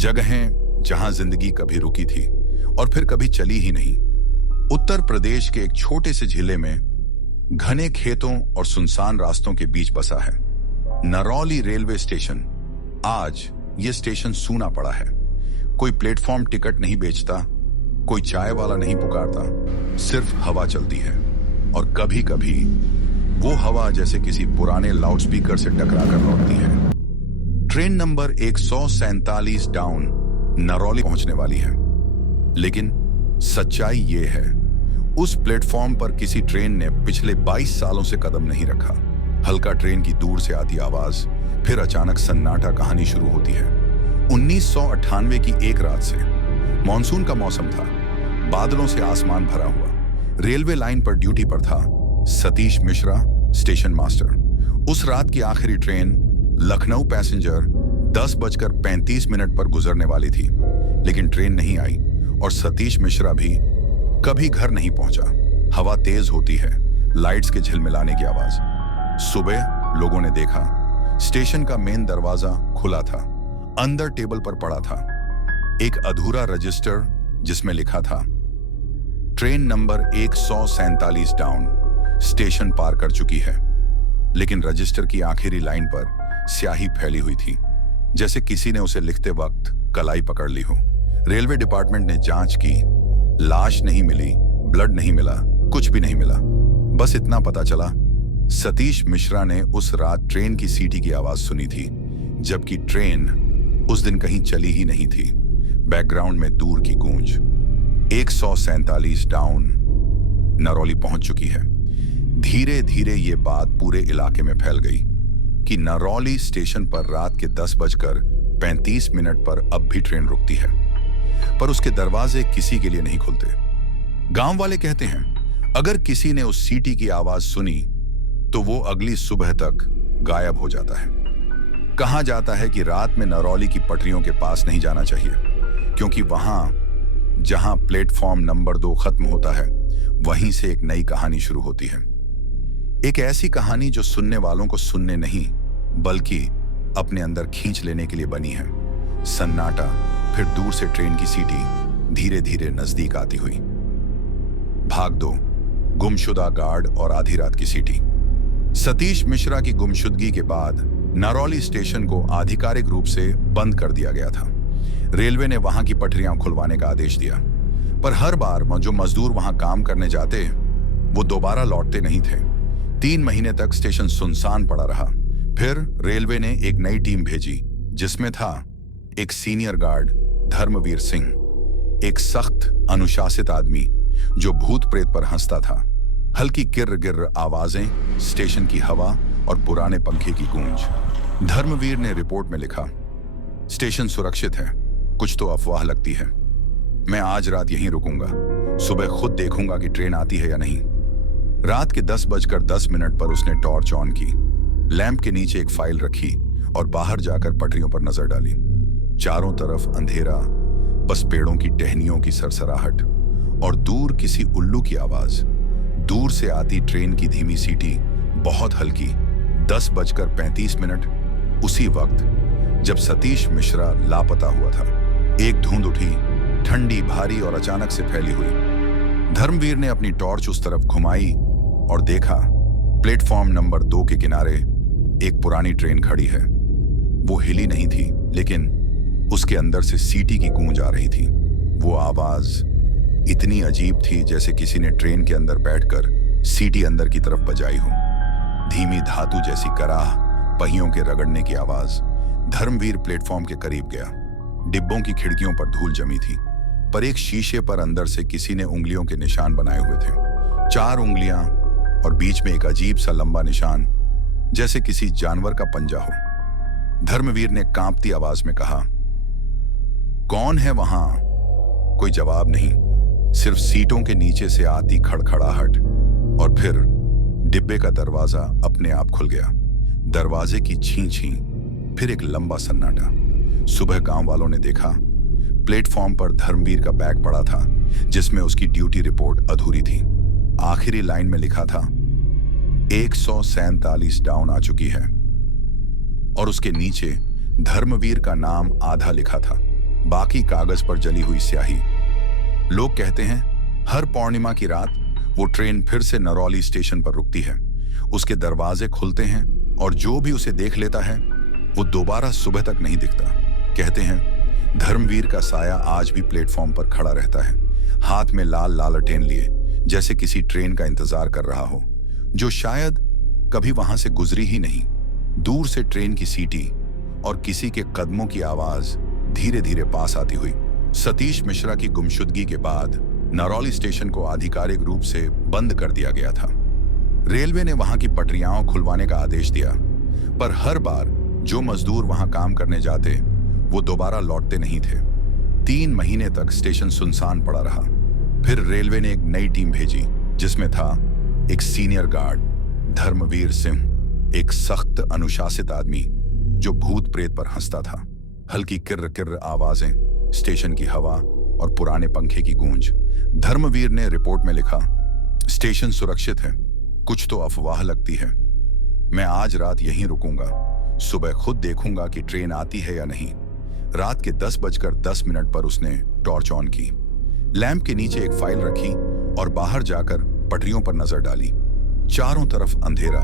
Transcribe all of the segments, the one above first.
जगहें जहां जिंदगी कभी रुकी थी और फिर कभी चली ही नहीं। उत्तर प्रदेश के एक छोटे से जिले में घने खेतों और सुनसान रास्तों के बीच बसा है नरौली रेलवे स्टेशन। आज यह स्टेशन सूना पड़ा है। कोई प्लेटफॉर्म टिकट नहीं बेचता, कोई चाय वाला नहीं पुकारता, सिर्फ हवा चलती है। और कभी कभी वो हवा जैसे किसी पुराने लाउडस्पीकर से टकरा कर लौटती है। ट्रेन नंबर 147 डाउन नरौली पहुंचने वाली है, लेकिन सच्चाई ये है, उस प्लेटफॉर्म पर किसी ट्रेन ने पिछले 22 सालों से कदम नहीं रखा। हल्का ट्रेन की दूर से आती आवाज, फिर अचानक सन्नाटा। कहानी शुरू होती है 1998 की एक रात से। मॉनसून का मौसम था, बादलों से आसमान भरा हुआ। रेलवे लाइन पर ड्यूटी पर था सतीश मिश्रा, स्टेशन मास्टर। उस रात की आखिरी ट्रेन लखनऊ पैसेंजर 10:35 पर गुजरने वाली थी, लेकिन ट्रेन नहीं आई और सतीश मिश्रा भी कभी घर नहीं पहुंचा। हवा तेज होती है, लाइट्स के झिलमिलाने की आवाज। सुबह लोगों ने देखा स्टेशन का मेन दरवाजा खुला था। अंदर टेबल पर पड़ा था एक अधूरा रजिस्टर जिसमें लिखा था ट्रेन नंबर 147 डाउन स्टेशन पार कर चुकी है। लेकिन रजिस्टर की आखिरी लाइन पर स्याही फैली हुई थी, जैसे किसी ने उसे लिखते वक्त कलाई पकड़ ली हो। रेलवे डिपार्टमेंट ने जांच की, लाश नहीं मिली, ब्लड नहीं मिला, कुछ भी नहीं मिला। बस इतना पता चला सतीश मिश्रा ने उस रात ट्रेन की सीटी की आवाज सुनी थी, जबकि ट्रेन उस दिन कहीं चली ही नहीं थी। बैकग्राउंड में दूर की गूंज। 147 डाउन नरौली पहुंच चुकी है। धीरे धीरे ये बात पूरे इलाके में फैल गई कि नरौली स्टेशन पर रात के 10:35 पर अब भी ट्रेन रुकती है, पर उसके दरवाजे किसी के लिए नहीं खुलते। गांव वाले कहते हैं अगर किसी ने उस सीटी की आवाज सुनी तो वो अगली सुबह तक गायब हो जाता है। कहा जाता है कि रात में नरौली की पटरियों के पास नहीं जाना चाहिए, क्योंकि वहां जहां प्लेटफॉर्म नंबर 2 खत्म होता है, वहीं से एक नई कहानी शुरू होती है। एक ऐसी कहानी जो सुनने वालों को सुनने नहीं, बल्कि अपने अंदर खींच लेने के लिए बनी है। सन्नाटा, फिर दूर से ट्रेन की सीटी धीरे धीरे नजदीक आती हुई। भाग दो, गुमशुदा गार्ड और आधी रात की सीटी। सतीश मिश्रा की गुमशुदगी के बाद नरौली स्टेशन को आधिकारिक रूप से बंद कर दिया गया था। रेलवे ने वहां की पटरियां खुलवाने का आदेश दिया, पर हर बार जो मजदूर वहां काम करने जाते वो दोबारा लौटते नहीं थे। 3 महीने तक स्टेशन सुनसान पड़ा रहा। फिर रेलवे ने एक नई टीम भेजी, जिसमें था एक सीनियर गार्ड धर्मवीर सिंह, एक सख्त अनुशासित आदमी जो भूत प्रेत पर हंसता था। हल्की किर्र गिर्र आवाजें, स्टेशन की हवा और पुराने पंखे की गूंज। धर्मवीर ने रिपोर्ट में लिखा, स्टेशन सुरक्षित है, कुछ तो अफवाह लगती है। मैं आज रात यहीं रुकूंगा, सुबह खुद देखूंगा कि ट्रेन आती है या नहीं। रात के 10:10 पर उसने टॉर्च ऑन की, लैंप के नीचे एक फाइल रखी और बाहर जाकर पटरियों पर नजर डाली। चारों तरफ अंधेरा, बस पेड़ों की टहनियों की सरसराहट और दूर किसी उल्लू की आवाज। दूर से आती ट्रेन की धीमी सीटी, बहुत हल्की। 10:35, उसी वक्त जब सतीश मिश्रा लापता हुआ था। एक धुंध उठी, ठंडी, भारी और अचानक से फैली हुई। धर्मवीर ने अपनी टॉर्च उस तरफ घुमाई और देखा प्लेटफॉर्म नंबर 2 के किनारे एक पुरानी ट्रेन खड़ी है। वो हिली नहीं थी, लेकिन उसके अंदर से सीटी की गूंज आ रही थी। वो आवाज इतनी अजीब थी जैसे किसी ने ट्रेन के अंदर बैठकर सीटी अंदर की तरफ बजाई हो। धीमी धातु जैसी कराह, पहियों के रगड़ने की आवाज। धर्मवीर प्लेटफॉर्म के करीब गया। डिब्बों की खिड़कियों पर धूल जमी थी, पर एक शीशे पर अंदर से किसी ने उंगलियों के निशान बनाए हुए थे। 4 उंगलियां और बीच में एक अजीब सा लंबा निशान, जैसे किसी जानवर का पंजा हो। धर्मवीर ने कांपती आवाज में कहा, कौन है वहां? कोई जवाब नहीं, सिर्फ सीटों के नीचे से आती खड़खड़ाहट। और फिर डिब्बे का दरवाजा अपने आप खुल गया। दरवाजे की छीं छीं, फिर एक लंबा सन्नाटा। सुबह गांव वालों ने देखा प्लेटफॉर्म पर धर्मवीर का बैग पड़ा था, जिसमें उसकी ड्यूटी रिपोर्ट अधूरी थी। आखिरी लाइन में लिखा था 147 डाउन आ चुकी है, और उसके नीचे धर्मवीर का नाम आधा लिखा था। बाकी कागज पर जली हुई स्याही। लोग कहते हैं हर पूर्णिमा की रात वो ट्रेन फिर से नरौली स्टेशन पर रुकती है। उसके दरवाजे खुलते हैं और जो भी उसे देख लेता है वो दोबारा सुबह तक नहीं दिखता। कहते हैं धर्मवीर का साया आज भी प्लेटफॉर्म पर खड़ा रहता है, हाथ में लाल लालटेन लिए, जैसे किसी ट्रेन का इंतजार कर रहा हो जो शायद कभी वहां से गुजरी ही नहीं। दूर से ट्रेन की सीटी और किसी के कदमों की आवाज धीरे धीरे पास आती हुई। सतीश मिश्रा की गुमशुदगी के बाद नरौली स्टेशन को आधिकारिक रूप से बंद कर दिया गया था। रेलवे ने वहां की पटरियां खुलवाने का आदेश दिया, पर हर बार जो मजदूर वहां काम करने जाते वो दोबारा लौटते नहीं थे। 3 महीने तक स्टेशन सुनसान पड़ा रहा। फिर रेलवे ने एक नई टीम भेजी जिसमें था एक सीनियर गार्ड धर्मवीर सिंह, एक सख्त अनुशासित आदमी जो भूत प्रेत पर हंसता था। हल्की किर्र किर्र आवाजें, स्टेशन की हवा और पुराने पंखे की गूंज। धर्मवीर ने रिपोर्ट में लिखा, स्टेशन सुरक्षित है, कुछ तो अफवाह लगती है। मैं आज रात यहीं रुकूंगा, सुबह खुद देखूंगा कि ट्रेन आती है या नहीं। रात के 10:10 पर उसने टॉर्च ऑन की, लैंप के नीचे एक फाइल रखी और बाहर जाकर पटरियों पर नजर डाली। चारों तरफ अंधेरा,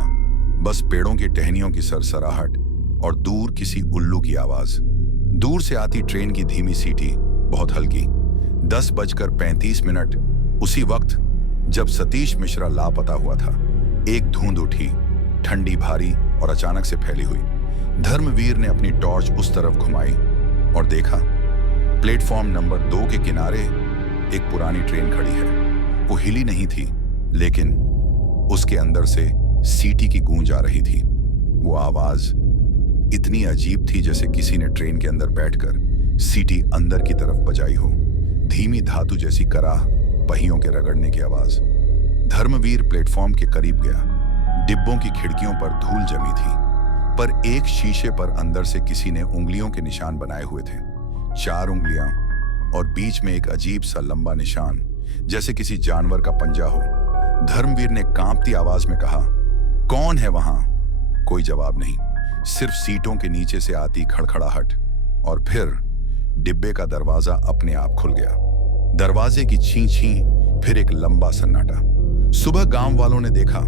बस पेड़ों की टहनियों की सरसराहट और दूर किसी उल्लू की आवाज। दूर से आती ट्रेन की धीमी सीटी, बहुत हल्की। 10:35, उसी वक्त जब सतीश मिश्रा लापता हुआ था, एक धुंध उठी, ठंडी, भारी और अचानक से फैली हुई। धर्मवीर ने अपनी टॉर्च उस तरफ घुमाई और देखा प्लेटफॉर्म नंबर 2 के किनारे एक पुरानी ट्रेन खड़ी है। वो हिली नहीं थी, लेकिन उसके अंदर से सीटी की गूंज आ रही थी। वो आवाज इतनी अजीब थी जैसे किसी ने ट्रेन के अंदर बैठकर सीटी अंदर की तरफ बजाई हो। धीमी धातु जैसी कराह, पहियों के रगड़ने की आवाज। धर्मवीर प्लेटफॉर्म के करीब गया। डिब्बों की खिड़कियों पर धूल जमी थी, पर एक शीशे पर अंदर से किसी ने उंगलियों के निशान बनाए हुए थे। 4 उंगलियां और बीच में एक अजीब सा लंबा निशान, जैसे किसी जानवर का पंजा हो। धर्मवीर ने कांपती आवाज में कहा, कौन है वहां? कोई जवाब नहीं, सिर्फ सीटों के नीचे से आती खड़खड़ाहट। और फिर डिब्बे का दरवाजा अपने आप खुल गया। दरवाजे की छी छी, फिर एक लंबा सन्नाटा। सुबह गांव वालों ने देखा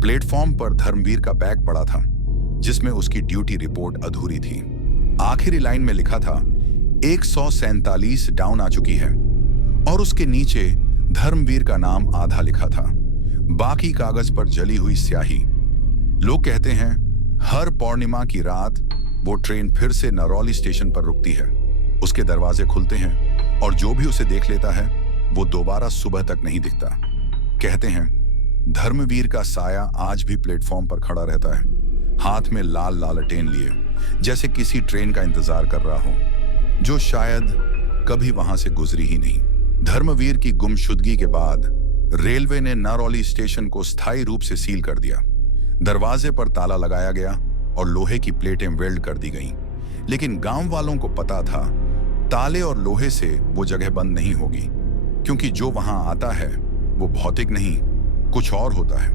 प्लेटफॉर्म पर धर्मवीर का बैग पड़ा था, जिसमें उसकी ड्यूटी रिपोर्ट अधूरी थी। आखिरी लाइन में लिखा था 147 डाउन आ चुकी है, और उसके नीचे धर्मवीर का नाम आधा लिखा था, बाकी कागज पर जली हुई स्याही। लोग कहते हैं हर पूर्णिमा की रात वो ट्रेन फिर से नरौली स्टेशन पर रुकती है। उसके दरवाजे खुलते हैं और जो भी उसे देख लेता है वो दोबारा सुबह तक नहीं दिखता। कहते हैं धर्मवीर का साया आज भी प्लेटफॉर्म पर खड़ा रहता है, हाथ में लाल लालटेन लिए, जैसे किसी ट्रेन का इंतजार कर रहा हो जो शायद कभी वहां से गुजरी ही नहीं। धर्मवीर की गुमशुदगी के बाद रेलवे ने नरौली स्टेशन को स्थायी रूप से सील कर दिया। दरवाजे पर ताला लगाया गया और लोहे की प्लेटें वेल्ड कर दी गईं। लेकिन गांव वालों को पता था ताले और लोहे से वो जगह बंद नहीं होगी, क्योंकि जो वहां आता है वो भौतिक नहीं, कुछ और होता है।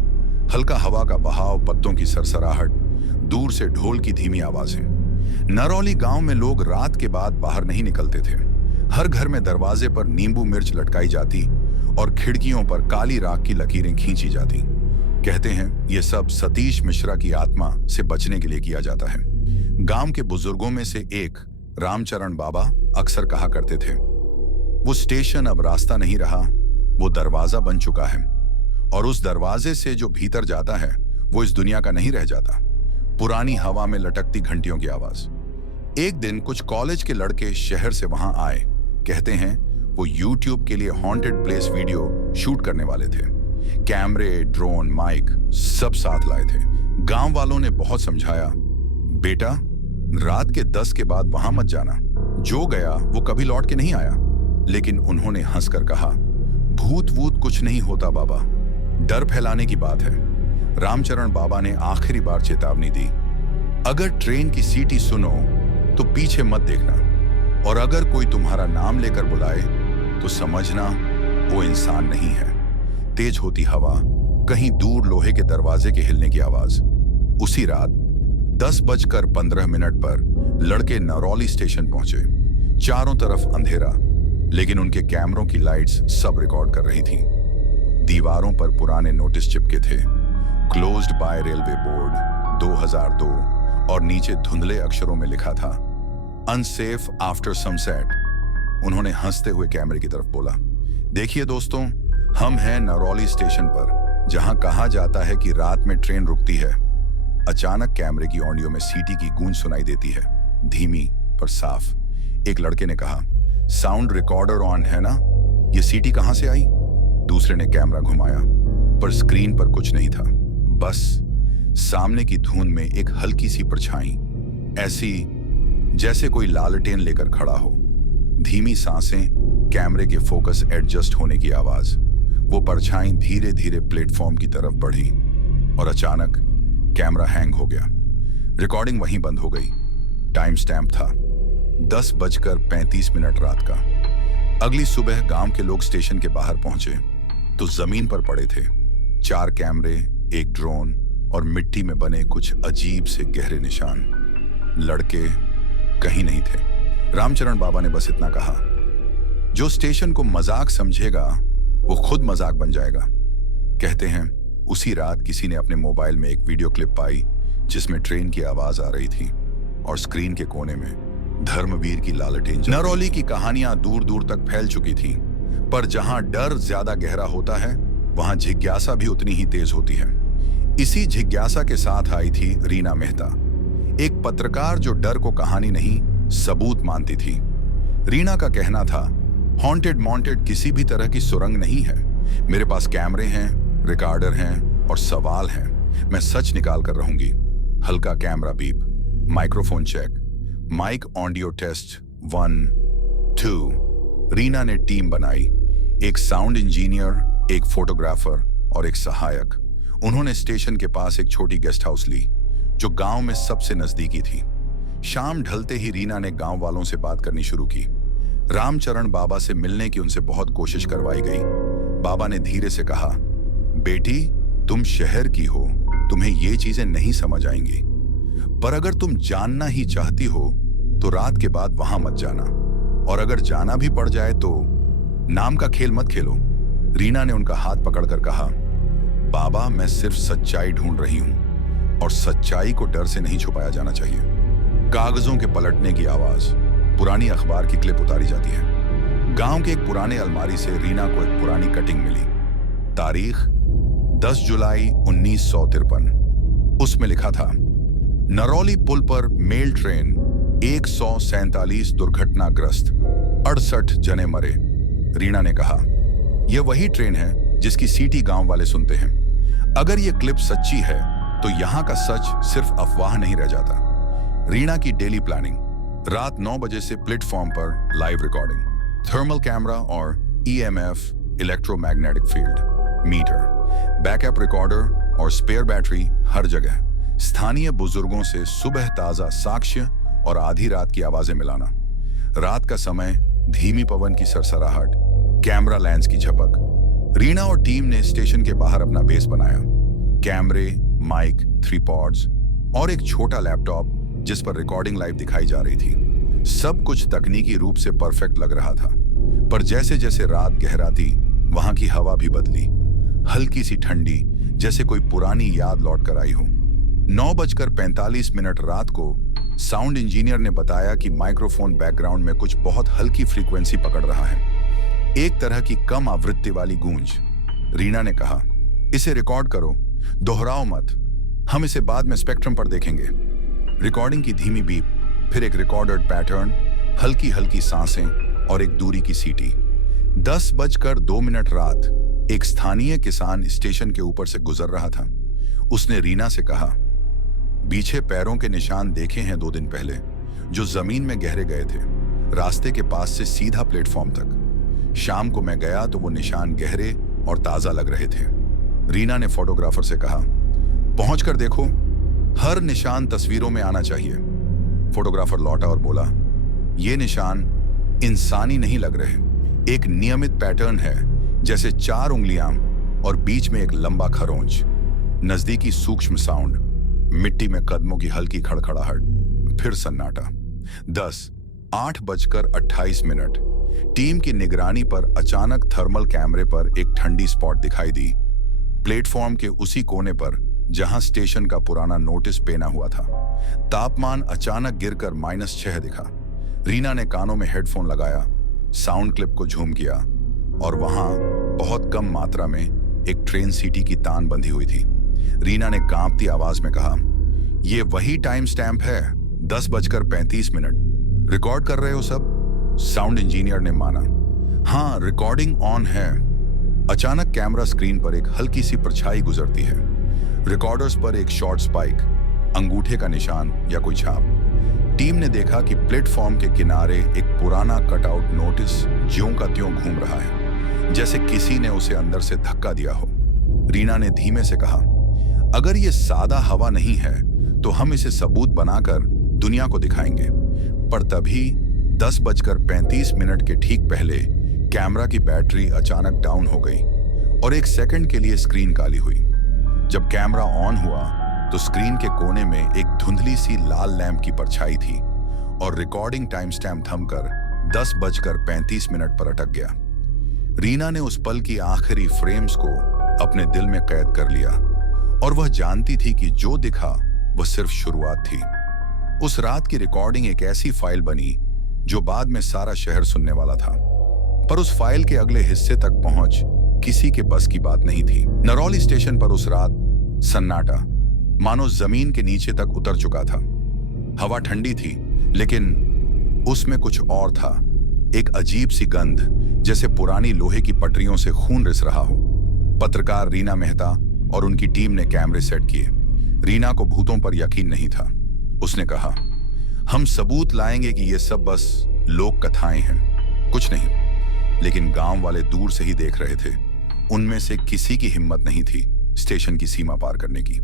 हल्का हवा का बहाव, पत्तों की सरसराहट, दूर से ढोल की धीमी आवाजें। नरौली गांव में लोग रात के बाद बाहर नहीं निकलते थे। हर घर में दरवाजे पर नींबू मिर्च लटकाई जाती और खिड़कियों पर काली राख की लकीरें खींची जाती। कहते हैं ये सब सतीश मिश्रा की आत्मा से बचने के लिए किया जाता है। गांव के बुजुर्गों में से एक रामचरण बाबा अक्सर कहा करते थे, वो स्टेशन अब रास्ता नहीं रहा, वो दरवाजा बन चुका है, और उस दरवाजे से जो भीतर जाता है वो इस दुनिया का नहीं रह जाता। पुरानी हवा में लटकती घंटियों की आवाज। एक दिन कुछ कॉलेज के लड़के शहर से वहां आए। कहते हैं वो YouTube के लिए हॉन्टेड प्लेस वीडियो शूट करने वाले थे। कैमरे, ड्रोन, माइक सब साथ लाए थे। गांव वालों ने बहुत समझाया, बेटा रात के 10 के बाद वहां मत जाना, जो गया वो कभी लौट के नहीं आया। लेकिन उन्होंने हंसकर कहा, भूत वूत कुछ नहीं होता बाबा, डर फैलाने की बात है। रामचरण बाबा ने आखिरी बार चेतावनी दी, अगर ट्रेन की सीटी सुनो तो पीछे मत देखना, और अगर कोई तुम्हारा नाम लेकर बुलाए तो समझना वो इंसान नहीं है। तेज होती हवा, कहीं दूर लोहे के दरवाजे के हिलने की आवाज। उसी रात 10:15 पर लड़के नरौली स्टेशन पहुंचे। चारों तरफ अंधेरा, लेकिन उनके कैमरों की लाइट्स सब रिकॉर्ड कर रही थीं। दीवारों पर पुराने नोटिस चिपके थे, क्लोज्ड बाय रेलवे बोर्ड 2002, और नीचे धुंधले अक्षरों में लिखा था अनसेफ आफ्टर सनसेट। उन्होंने हंसते हुए कैमरे की तरफ बोला, देखिए दोस्तों, हम हैं नरौली स्टेशन पर, जहां कहा जाता है कि रात में ट्रेन रुकती है। अचानक कैमरे की ऑडियो में सीटी की गूंज सुनाई देती है, धीमी पर साफ। एक लड़के ने कहा, साउंड रिकॉर्डर ऑन है ना? ये सीटी कहां से आई? दूसरे ने कैमरा घुमाया, पर स्क्रीन पर कुछ नहीं था, बस सामने की धुंध में एक हल्की सी परछाई, ऐसी जैसे कोई लालटेन लेकर खड़ा हो। धीमी सांसें, कैमरे के फोकस एडजस्ट होने की आवाज। वो परछाई धीरे धीरे प्लेटफॉर्म की तरफ बढ़ी और अचानक कैमरा हैंग हो गया। रिकॉर्डिंग वहीं बंद हो गई। टाइम स्टैम्प था 10:35 रात का। अगली सुबह गांव के लोग स्टेशन के बाहर पहुंचे तो जमीन पर पड़े थे 4 कैमरे, एक ड्रोन और मिट्टी में बने कुछ अजीब से गहरे निशान। लड़के कहीं नहीं थे। रामचरण बाबा ने बस इतना कहा, जो स्टेशन को मजाक समझेगा वो खुद मजाक बन जाएगा। कहते हैं उसी रात किसी ने अपने मोबाइल में एक वीडियो क्लिप पाई जिसमें ट्रेन की आवाज आ रही थी और स्क्रीन के कोने में धर्मवीर की लालटेन। नरौली की कहानियां दूर दूर तक फैल चुकी थीं, पर जहां डर ज्यादा गहरा होता है वहां जिज्ञासा भी उतनी ही तेज होती है। इसी जिज्ञासा के साथ आई थी रीना मेहता, एक पत्रकार जो डर को कहानी नहीं सबूत मानती थी। रीना का कहना था, हॉन्टेड मॉन्टेड किसी भी तरह की सुरंग नहीं है। मेरे पास कैमरे हैं, रिकॉर्डर हैं और सवाल हैं। मैं सच निकाल कर रहूंगी। हल्का camera beep, microphone check, mic audio test 1 2। Reena ने टीम बनाई, एक साउंड इंजीनियर, एक फोटोग्राफर और एक सहायक। उन्होंने स्टेशन के पास एक छोटी गेस्ट हाउस ली जो गांव में सबसे नजदीकी थी। शाम ढलते ही रीना ने गांव वालों से बात करनी शुरू की। रामचरण बाबा से मिलने की उनसे बहुत कोशिश करवाई गई। बाबा ने धीरे से कहा, बेटी तुम शहर की हो, तुम्हें ये चीजें नहीं समझ आएंगी, पर अगर तुम जानना ही चाहती हो तो रात के बाद वहां मत जाना, और अगर जाना भी पड़ जाए तो नाम का खेल मत खेलो। रीना ने उनका हाथ पकड़कर कहा, बाबा मैं सिर्फ सच्चाई ढूंढ रही हूं और सच्चाई को डर से नहीं छुपाया जाना चाहिए। कागजों के पलटने की आवाज, पुरानी अखबार की क्लिप उतारी जाती है। गांव के एक पुराने अलमारी से रीना को एक पुरानी कटिंग मिली। तारीख 10 जुलाई 1953। उसमें लिखा था, नरौली पुल पर मेल ट्रेन 147 दुर्घटनाग्रस्त, 68 जने मरे। रीना ने कहा, यह वही ट्रेन है जिसकी सीटी गांव वाले सुनते हैं। अगर यह क्लिप सच्ची है तो यहां का सच सिर्फ अफवाह नहीं रह जाता। रीना की डेली प्लानिंग, रात 9 बजे से प्लेटफॉर्म पर लाइव रिकॉर्डिंग, थर्मल कैमरा और EMF electromagnetic field meter, backup recorder और स्पेयर बैटरी हर जगह। स्थानीय बुजुर्गों से सुबह ताजा साक्ष्य और आधी रात की आवाजें मिलाना। रात का समय, धीमी पवन की सरसराहट, कैमरा लेंस की झपक। रीना और टीम ने स्टेशन के बाहर अपना बेस बनाया। कैमरे, माइक, 3 पॉड्स और एक छोटा लैपटॉप जिस पर रिकॉर्डिंग लाइव दिखाई जा रही थी। सब कुछ तकनीकी रूप से परफेक्ट लग रहा था, पर जैसे जैसे रात गहराती वहां की हवा भी बदली, हल्की सी ठंडी, जैसे कोई पुरानी याद लौट कर आई हो। 9:45 रात को साउंड इंजीनियर ने बताया कि माइक्रोफोन बैकग्राउंड में कुछ बहुत हल्की फ्रीक्वेंसी पकड़ रहा है, एक तरह की कम आवृत्ति वाली गूंज। रीना ने कहा, इसे रिकॉर्ड करो, दोहराओ मत, हम इसे बाद में स्पेक्ट्रम पर देखेंगे। रिकॉर्डिंग की धीमी बीप, फिर एक रिकॉर्डेड पैटर्न, हल्की हल्की सांसें और एक दूरी की सीटी। 10:02 रात एक स्थानीय किसान स्टेशन के ऊपर से गुजर रहा था। उसने रीना से कहा, पीछे पैरों के निशान देखे हैं 2 दिन पहले, जो जमीन में गहरे गए थे, रास्ते के पास से सीधा प्लेटफॉर्म तक। शाम को मैं गया तो वो निशान गहरे और ताजा लग रहे थे। रीना ने फोटोग्राफर से कहा, पहुंच कर देखो, हर निशान तस्वीरों में आना चाहिए। फोटोग्राफर लौटा और बोला, ये निशान इंसानी नहीं लग रहे, एक नियमित पैटर्न है, जैसे 4 उंगलियां और बीच में एक लंबा खरोंच। नजदीकी सूक्ष्म साउंड, मिट्टी में कदमों की हल्की खड़खड़ाहट, फिर सन्नाटा। 10 8:28 टीम की निगरानी पर अचानक थर्मल कैमरे पर एक ठंडी स्पॉट दिखाई दी, प्लेटफॉर्म के उसी कोने पर जहां स्टेशन का पुराना नोटिस पेना हुआ था। तापमान अचानक गिरकर -6 दिखा। रीना ने कानों में हेडफोन लगाया, साउंड क्लिप को झूम किया और वहां बहुत कम मात्रा में एक ट्रेन सीटी की तान बंधी हुई थी। रीना ने कांपती आवाज में कहा, "यह वही टाइम स्टैंप है, 10:35। रिकॉर्ड कर रहे हो सब?" साउंड इंजीनियर ने माना, "हाँ, रिकॉर्डिंग ऑन है।" अचानक कैमरा स्क्रीन पर एक हल्की सी परछाई गुजरती है। रिकॉर्डर्स पर एक शॉर्ट स्पाइक, अंगूठे का निशान या कोई छाप। टीम ने देखा कि प्लेटफॉर्म के किनारे एक पुराना कटआउट नोटिस ज्यों का त्यों घूम रहा है, जैसे किसी ने उसे अंदर से धक्का दिया हो। रीना ने धीमे से कहा, "अगर ये सादा हवा नहीं है तो हम इसे सबूत बनाकर दुनिया को दिखाएंगे।" पर तभी 10:35 के ठीक पहले कैमरा की बैटरी अचानक डाउन हो गई और एक सेकंड के लिए स्क्रीन काली हुई। जब कैमरा ऑन हुआ तो स्क्रीन के कोने में एक धुंधली सी लाल लैंप की परछाई थी और रिकॉर्डिंग टाइम स्टैम्प थमकर 10:35 पर अटक गया। रीना ने उस पल की आखिरी फ्रेम्स को अपने दिल में कैद कर लिया और वह जानती थी कि जो दिखा वह सिर्फ शुरुआत थी। उस रात की रिकॉर्डिंग एक ऐसी फाइल बनी जो बाद में सारा शहर सुनने वाला था, पर उस फाइल के अगले हिस्से तक पहुंच किसी के बस की बात नहीं थी। नरौली स्टेशन पर उस रात सन्नाटा मानो जमीन के नीचे तक उतर चुका था। हवा ठंडी थी, लेकिन उसमें कुछ और था, एक अजीब सी गंध, जैसे पुरानी लोहे की पटरियों से खून रिस रहा हो। पत्रकार रीना मेहता और उनकी टीम ने कैमरे सेट किए। रीना को भूतों पर यकीन नहीं था। उसने कहा, "हम सबूत लाएंगे कि ये सब बस लोक कथाएं हैं, कुछ नहीं।" लेकिन गांव वाले दूर से ही देख रहे थे। उनमें से किसी की हिम्मत नहीं थी स्टेशन की सीमा पार करने की।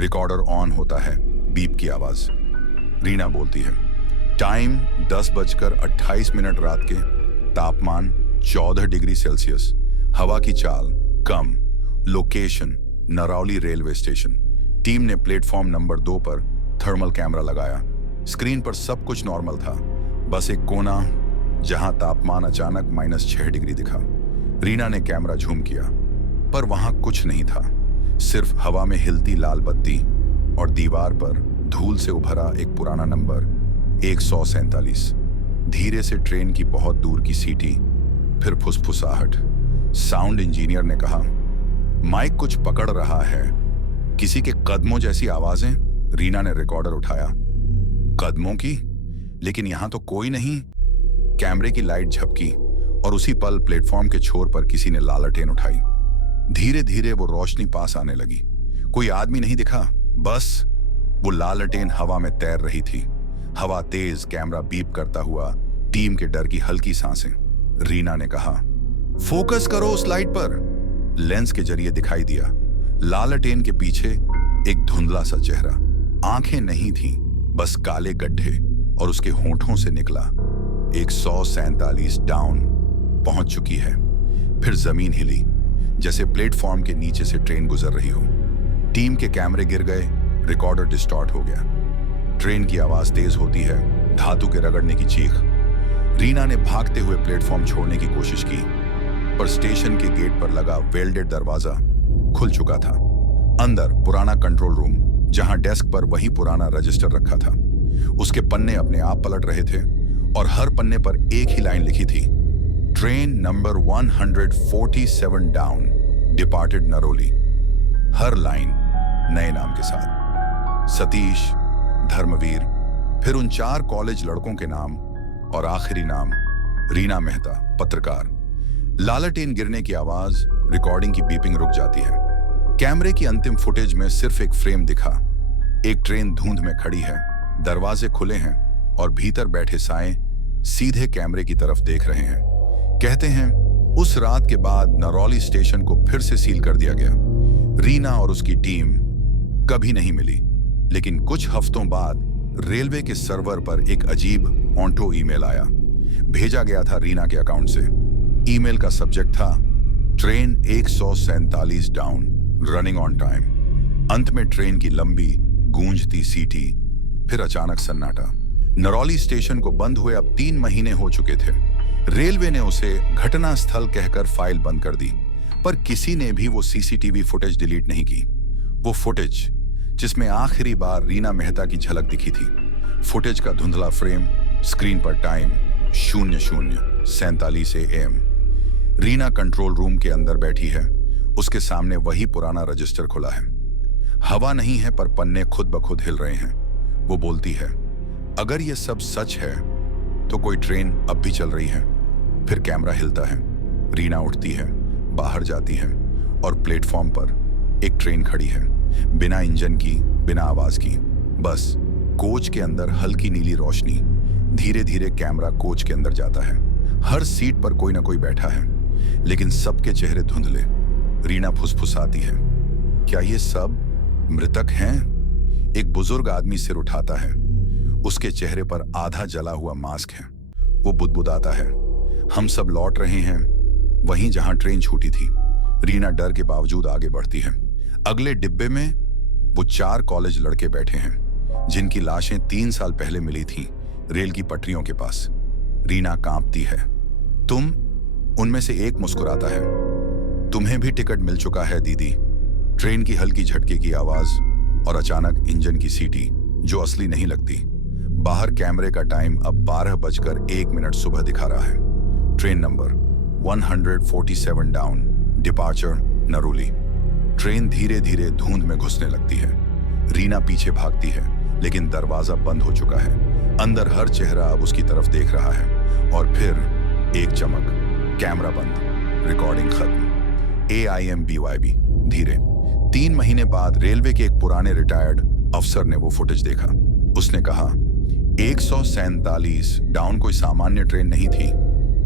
रिकॉर्डर ऑन होता है, बीप की आवाज। रीना बोलती है, "टाइम 10:28 रात के, तापमान 14 डिग्री सेल्सियस, हवा की चाल कम, location Narauli railway station." Team ने प्लेटफॉर्म नंबर 2 पर थर्मल कैमरा लगाया। स्क्रीन पर सब कुछ नॉर्मल था, बस एक कोना जहां तापमान अचानक -6 डिग्री दिखा। रीना ने कैमरा झूम किया, पर वहां कुछ नहीं था, सिर्फ हवा में हिलती लाल बत्ती और दीवार पर धूल से उभरा एक पुराना नंबर 147। धीरे से ट्रेन की बहुत दूर की सीटी, फिर फुसफुसाहट। साउंड इंजीनियर ने कहा, "माइक कुछ पकड़ रहा है, किसी के कदमों जैसी आवाजें।" रीना ने रिकॉर्डर उठाया, "कदमों की? लेकिन यहां तो कोई नहीं।" कैमरे की लाइट झपकी और उसी पल प्लेटफॉर्म के छोर पर किसी ने लालटेन उठाई। धीरे धीरे वो रोशनी पास आने लगी। कोई आदमी नहीं दिखा, बस वो लालटेन हवा में तैर रही थी। हवा तेज, कैमरा बीप करता हुआ, टीम के डर की हल्की सांसें। रीना ने कहा, "फोकस करो उस लाइट पर।" लेंस के जरिए दिखाई दिया लालटेन के पीछे एक धुंधला सा चेहरा। आंखें नहीं थीं, बस काले गड्ढे, और उसके होंठों से निकला 147 डाउन पहुंच चुकी है। फिर जमीन हिली, जैसे प्लेटफॉर्म के नीचे से ट्रेन गुजर रही हो। टीम के कैमरे गिर गए, रिकॉर्डर डिस्टॉर्ट हो गया। ट्रेन की आवाज तेज होती है, धातु के रगड़ने की चीख। रीना ने भागते हुए प्लेटफॉर्म छोड़ने की कोशिश की, पर स्टेशन के गेट पर लगा वेल्डेड दरवाजा खुल चुका था। अंदर पुराना कंट्रोल रूम, जहां डेस्क पर वही पुराना रजिस्टर रखा था। उसके पन्ने अपने आप पलट रहे थे और हर पन्ने पर एक ही लाइन लिखी थी, "train number 147 down, departed Narauli." हर लाइन नए नाम के साथ, सतीश, धर्मवीर, फिर उन 4 कॉलेज लड़कों के नाम और आखिरी नाम रीना मेहता, पत्रकार। लालटेन गिरने की आवाज, रिकॉर्डिंग की बीपिंग रुक जाती है। कैमरे की अंतिम फुटेज में सिर्फ एक फ्रेम दिखा। एक ट्रेन धुंध में खड़ी है, दरवाजे खुले हैं और भीतर बैठे साएं सीधे कैमरे की तरफ देख रहे हैं। कहते हैं उस रात के बाद नरौली स्टेशन को फिर से सील कर दिया गया। रीना और उसकी टीम कभी नहीं मिली, लेकिन कुछ हफ्तों बाद रेलवे के सर्वर पर एक अजीब ऑन्टो ईमेल आया। भेजा गया था रीना के अकाउंट से। ईमेल का सब्जेक्ट था, "train 147 down, running on time." अंत में ट्रेन की लंबी गूंजती सीटी, फिर अचानक सन्नाटा। नरौली स्टेशन को बंद हुए अब 3 महीने हो चुके थे। रेलवे ने उसे घटना स्थल कहकर फाइल बंद कर दी, पर किसी ने भी वो सीसीटीवी फुटेज डिलीट नहीं की। वो फुटेज जिसमें आखिरी बार रीना मेहता की झलक दिखी थी। फुटेज का धुंधला फ्रेम, स्क्रीन पर time 00:47 AM। Reena control room के अंदर बैठी है, उसके सामने वही पुराना रजिस्टर खुला है। हवा नहीं है पर पन्ने खुद ब खुद हिल रहे हैं। वो बोलती है, अगर ये सब सच है तो कोई ट्रेन अब भी चल रही है। फिर कैमरा हिलता है, रीना उठती है, बाहर जाती है और प्लेटफॉर्म पर एक ट्रेन खड़ी है, बिना इंजन की, बिना आवाज की। बस कोच के अंदर हल्की नीली रोशनी। धीरे धीरे कैमरा कोच के अंदर जाता है। हर सीट पर कोई ना कोई बैठा है, लेकिन सबके चेहरे धुंधले। रीना फुसफुसाती है, क्या ये सब मृतक हैं? एक बुजुर्ग आदमी सिर उठाता है, उसके चेहरे पर आधा जला हुआ मास्क है। वो बुदबुदाता है, हम सब लौट रहे हैं वहीं जहां ट्रेन छूटी थी। रीना डर के बावजूद आगे बढ़ती है। अगले डिब्बे में वो 4 कॉलेज लड़के बैठे हैं, जिनकी लाशें 3 साल पहले मिली थीं रेल की पटरियों के पास। रीना कांपती है। तुम? उनमें से एक मुस्कुराता है, तुम्हें भी टिकट मिल चुका है दीदी। ट्रेन की हल्की झटके की आवाज और अचानक इंजन की सीटी जो असली नहीं लगती। बाहर कैमरे का टाइम अब 12:01 सुबह दिखा रहा है। Train number 147 down, departure Naroli. Train धीरे धीरे धुंध में घुसने लगती है। रीना पीछे भागती है, लेकिन दरवाजा बंद हो चुका है। अंदर हर चेहरा अब उसकी तरफ देख रहा है। और फिर एक चमक, कैमरा बंद, रिकॉर्डिंग खत्म। AIM BYB धीरे। 3 महीने बाद रेलवे के एक पुराने रिटायर्ड अफसर ने वो फुटेज देखा। उसने कहा, 147 डाउन कोई सामान्य ट्रेन नहीं थी।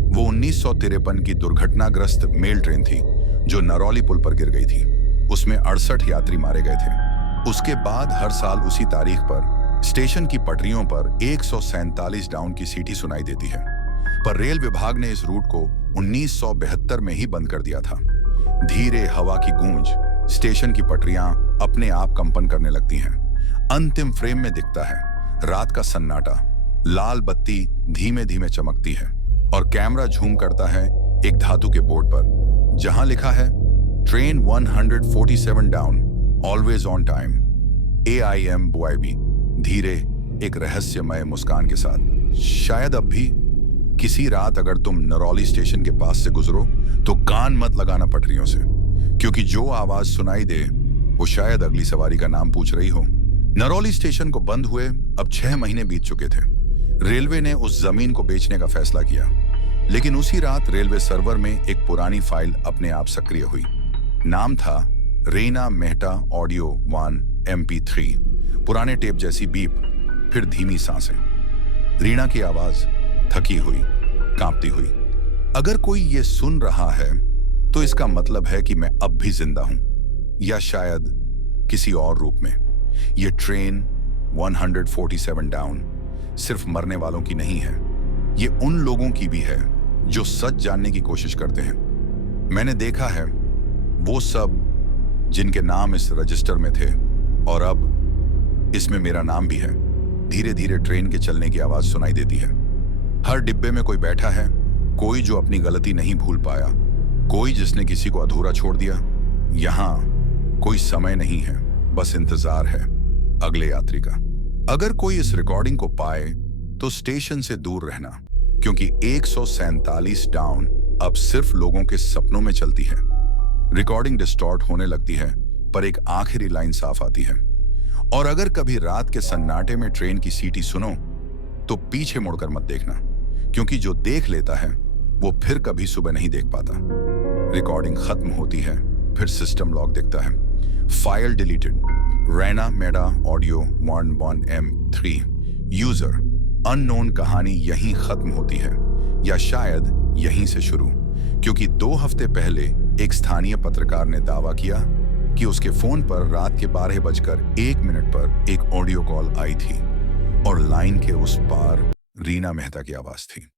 वो 1953 की दुर्घटनाग्रस्त मेल ट्रेन थी जो नरौली पुल पर गिर गई थी। उसमें 68 यात्री मारे गए थे। उसके बाद हर साल उसी तारीख पर स्टेशन की पटरियों पर 147 डाउन की सीटी सुनाई देती है। पर रेल विभाग ने इस रूट को 1972 में ही बंद कर दिया था। धीरे हवा की गूंज, स्टेशन की पटरियां अपने आप कंपन करने लगती हैं। अंतिम फ्रेम में दिखता है रात का सन्नाटा। लाल बत्ती धीमे धीमे चमकती है और कैमरा झूम करता है एक धातु के बोर्ड पर, जहां लिखा है train 147 down, always on time, AIM BYB। धीरे, एक रहस्यमय मुस्कान के साथ, शायद अब भी किसी रात अगर तुम नरौली स्टेशन के पास से गुजरो तो कान मत लगाना पटरियों से, क्योंकि जो आवाज सुनाई दे वो शायद अगली सवारी का नाम पूछ रही हो। नरौली स्टेशन को बंद हुए अब 6 महीने बीत चुके थे। रेलवे ने उस जमीन को बेचने का फैसला किया, लेकिन उसी रात रेलवे सर्वर में एक पुरानी फाइल अपने आप सक्रिय हुई। नाम था रीना मेहता ऑडियो 1 MP3। पुराने टेप जैसी बीप, फिर धीमी सांसें। रीना की आवाज थकी हुई, कांपती हुई। अगर कोई ये सुन रहा है तो इसका मतलब है कि मैं अब भी जिंदा हूं, या शायद किसी और रूप में। ये ट्रेन 147 डाउन सिर्फ मरने वालों की नहीं है, ये उन लोगों की भी है जो सच जानने की कोशिश करते हैं। मैंने देखा है वो सब जिनके नाम इस रजिस्टर में थे, और अब इसमें मेरा नाम भी है। धीरे धीरे ट्रेन के चलने की आवाज सुनाई देती है। हर डिब्बे में कोई बैठा है, कोई जो अपनी गलती नहीं भूल पाया, कोई जिसने किसी को अधूरा छोड़ दिया। यहां कोई समय नहीं है, बस इंतजार है अगले यात्री का। अगर कोई इस रिकॉर्डिंग को पाए तो स्टेशन से दूर रहना, क्योंकि 147 डाउन अब सिर्फ लोगों के सपनों में चलती है। रिकॉर्डिंग डिस्टॉर्ट होने लगती है, पर एक आखिरी लाइन साफ आती है, और अगर कभी रात के सन्नाटे में ट्रेन की सीटी सुनो तो पीछे मुड़कर मत देखना, क्योंकि जो देख लेता है वो फिर कभी सुबह नहीं देख पाता। रिकॉर्डिंग खत्म होती है, फिर सिस्टम लॉग दिखता है, file deleted, Reena Mehta audio 11 M3, user unknown. कहानी यहीं खत्म होती है, या शायद यहीं से शुरू, क्योंकि 2 हफ्ते पहले एक स्थानीय पत्रकार ने दावा किया कि उसके फोन पर रात के 12:01 पर एक ऑडियो कॉल आई थी, और लाइन के उस पार रीना मेहता की आवाज थी।